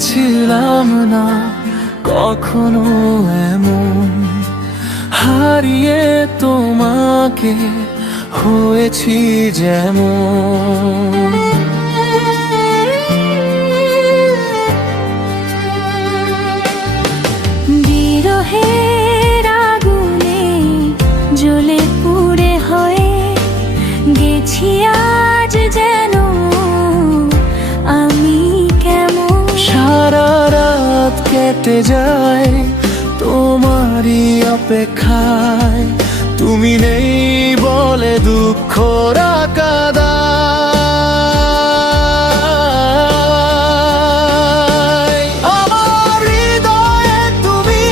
ছিলাম না কখনো এমন, হারিয়ে তোমাকে হয়েছি যেমন। বিরহের আগুনে জ্বলে পুড়ে হয়ে গেছি আজ যেন আমি কেমন। সারা রাত কেটে যায় তোমারই অপেক্ষায়, তুমি নেই বলে দুঃখ কাদায়। আমার হৃদয়ে তুমি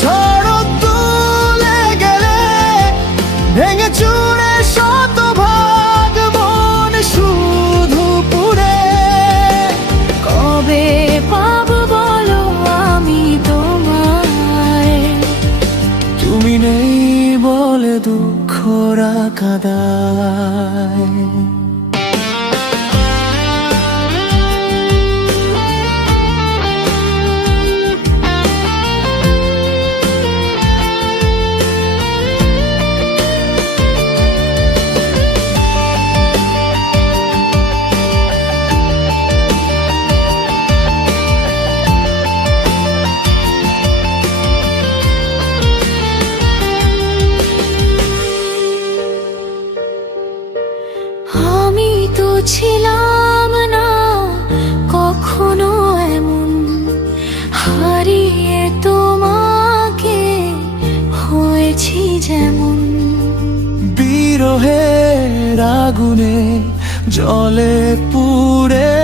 ঝড় তুলে গেলে, ভেঙে চুরে শতভাগ মন শুধু পুড়ে। কবে পাবো বলো আমি তোমায়, তুমি নেই বলে দুঃখ কাদায়। আমি তো ছিলাম না কখনো এমন, হারিয়ে তোমাকে হয়েছি যেমন। বিরহের আগুনে জলে পুড়ে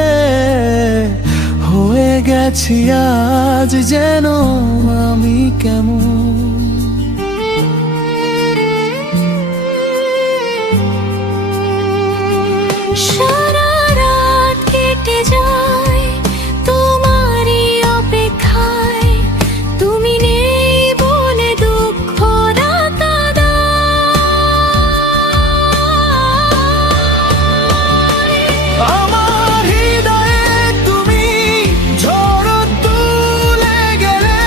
হয়ে গেছি আজ যেন আমি কেমন। সারা রাত কেটে যায় তোমারই অপেক্ষায়, তুমি নেই বলে দুঃখ কাদায়। আমার হৃদয়ে তুমি ঝড় তুলে গেলে,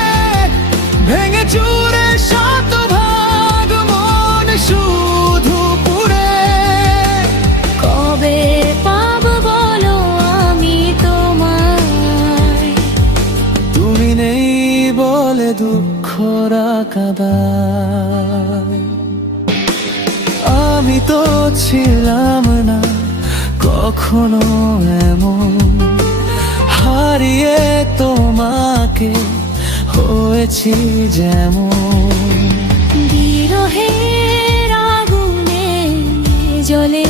ভেঙে চুরে শতভাগ মন শুধু পুড়ে। কবে পাবো বলো আমি তোমায়, তুমি নেই বলে দুঃখ কাদায়। আমি তো ছিলাম না কখনো এমন, হারিয়ে তোমাকে হয়েছি যেমন। বিরহের আগুনে জ্বলে